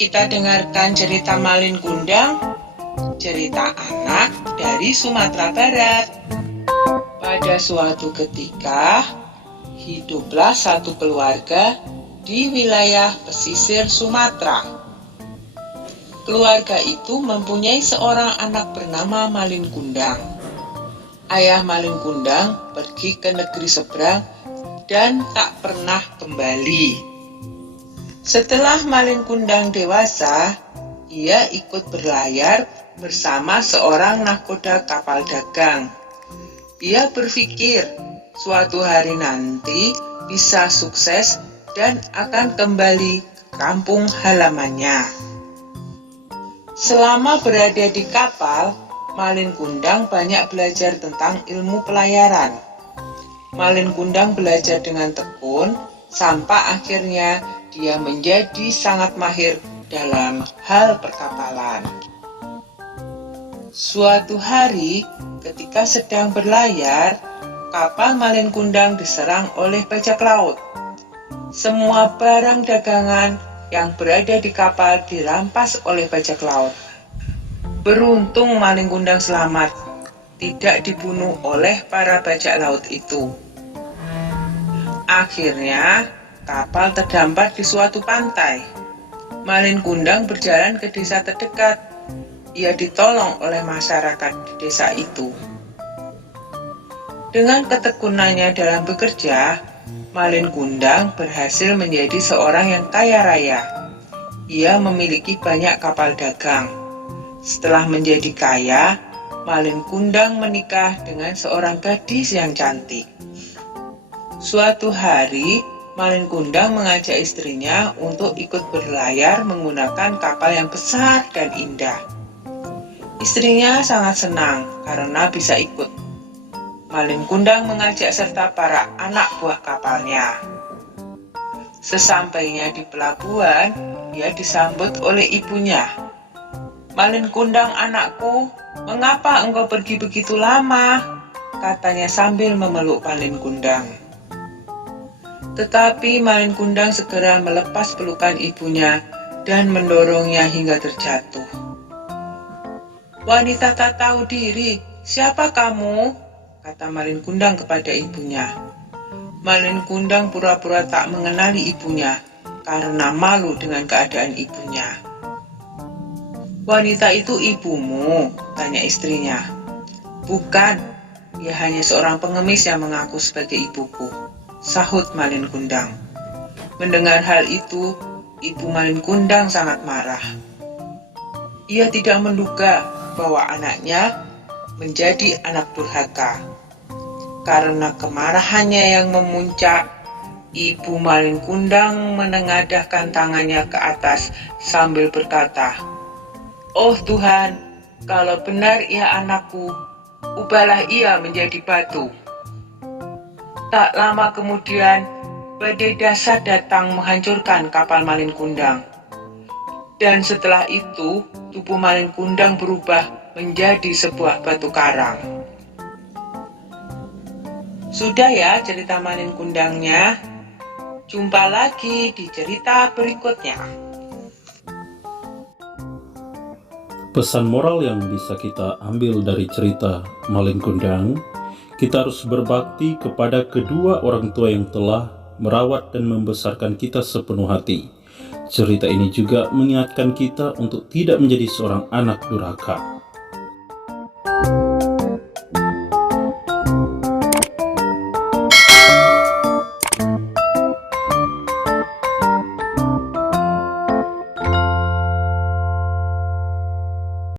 kita dengarkan cerita Malin Kundang, cerita anak dari Sumatera Barat. Pada suatu ketika, hiduplah satu keluarga di wilayah pesisir Sumatera. Keluarga itu mempunyai seorang anak bernama Malin Kundang. Ayah Malin Kundang pergi ke negeri seberang dan tak pernah kembali. Setelah Malin Kundang dewasa, ia ikut berlayar bersama seorang nahkoda kapal dagang. Ia berpikir suatu hari nanti bisa sukses dan akan kembali ke kampung halamannya. Selama berada di kapal, Malin Kundang banyak belajar tentang ilmu pelayaran. Malin Kundang belajar dengan tekun sampai akhirnya dia menjadi sangat mahir dalam hal perkapalan. Suatu hari, ketika sedang berlayar, kapal Malin Kundang diserang oleh bajak laut. Semua barang dagangan yang berada di kapal dirampas oleh bajak laut. Beruntung Malin Kundang selamat, tidak dibunuh oleh para bajak laut itu. Akhirnya, kapal terdampar di suatu pantai. Malin Kundang berjalan ke desa terdekat. Ia ditolong oleh masyarakat di desa itu. Dengan ketekunannya dalam bekerja, Malin Kundang berhasil menjadi seorang yang kaya raya. Ia memiliki banyak kapal dagang. Setelah menjadi kaya, Malin Kundang menikah dengan seorang gadis yang cantik. Suatu hari, Malin Kundang mengajak istrinya untuk ikut berlayar menggunakan kapal yang besar dan indah. Istrinya sangat senang karena bisa ikut. Malin Kundang mengajak serta para anak buah kapalnya. Sesampainya di pelabuhan, ia disambut oleh ibunya. "Malin Kundang, anakku, mengapa engkau pergi begitu lama?" katanya sambil memeluk Malin Kundang. Tetapi Malin Kundang segera melepas pelukan ibunya dan mendorongnya hingga terjatuh. "Wanita tak tahu diri, siapa kamu?" kata Malin Kundang kepada ibunya. Malin Kundang pura-pura tak mengenali ibunya karena malu dengan keadaan ibunya. "Wanita itu ibumu?" tanya istrinya. "Bukan, ia hanya seorang pengemis yang mengaku sebagai ibuku," sahut Malin Kundang. Mendengar hal itu, ibu Malin Kundang sangat marah. Ia tidak menduga bahwa anaknya menjadi anak durhaka. Karena kemarahannya yang memuncak, ibu Malin Kundang menengadahkan tangannya ke atas sambil berkata, "Oh Tuhan, kalau benar ia anakku, ubahlah ia menjadi batu." Tak lama kemudian, badai dahsyat datang menghancurkan kapal Malin Kundang. Dan setelah itu, tubuh Malin Kundang berubah menjadi sebuah batu karang. Sudah ya cerita Malin Kundangnya. Jumpa lagi di cerita berikutnya. Pesan moral yang bisa kita ambil dari cerita Malin Kundang, kita harus berbakti kepada kedua orang tua yang telah merawat dan membesarkan kita sepenuh hati. Cerita ini juga mengingatkan kita untuk tidak menjadi seorang anak durhaka.